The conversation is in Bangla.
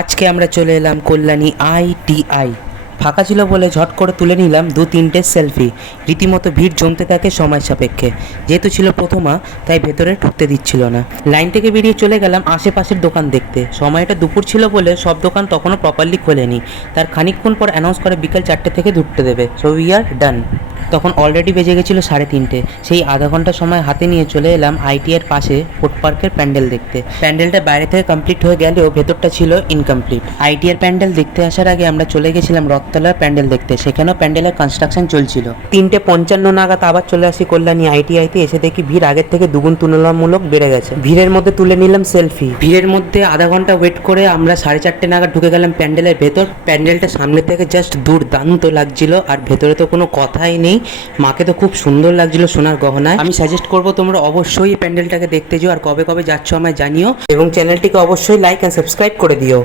আজকে আমরা চলে এলাম কল্যাণী ITI। ফাঁকা ছিল বলে ঝট করে তুলে নিলাম 2-3টে সেলফি। রীতিমতো ভিড় জমতে থাকে সময় সাপেক্ষে। যেহেতু ছিল প্রথমা তাই ভেতরে ঢুকতে দিচ্ছিল না। লাইন থেকে বেরিয়ে চলে গেলাম আশেপাশের দোকান দেখতে। সময়টা দুপুর ছিল বলে সব দোকান তখনও প্রপারলি খোলেনি। তার খানিকক্ষণ পর অ্যানাউন্স করে বিকেল 4টে থেকে ঢুকতে দেবে। সো উই আর ডান। তখন অলরেডি বেজে গেছিলো 3:30। সেই আধা ঘন্টা সময় হাতে নিয়ে চলে এলাম ITIর পাশে ফুড পার্কের প্যান্ডেল দেখতে। প্যান্ডেলটা বাইরে থেকে কমপ্লিট হয়ে গেলেও ভেতরটা ছিল ইনকমপ্লিট। ITIর প্যান্ডেল দেখতে আসার আগে আমরা চলে গেছিলাম রথতলার প্যান্ডেল দেখতে। সেখানেও প্যান্ডেলের কনস্ট্রাকশন চলছিল। 3:55 নাগাদ আবার চলে আসি কল্যাণী ITIতে। এসে দেখি ভিড় আগের থেকে দুগুণ তুলনামূলক বেড়ে গেছে। ভিড়ের মধ্যে তুলে নিলাম সেলফি। ভিড়ের মধ্যে আধা ঘন্টা ওয়েট করে আমরা 4:30 নাগাদ ঢুকে গেলাম প্যান্ডেলের ভেতর। প্যান্ডেলটা সামনে থেকে জাস্ট দুর্দান্ত লাগছিল, আর ভেতরে তো কোনো কথাই নেই। মাকে তো খুব সুন্দর লাগছিল সোনার গহনায়। আমি সাজেস্ট করবো তোমরা অবশ্যই প্যান্ডেলটাকে দেখতে যাও, আর কবে কবে যাচ্ছ আমায় জানিও, এবং চ্যানেলটিকে অবশ্যই লাইক অ্যান্ড সাবস্ক্রাইব করে দিও।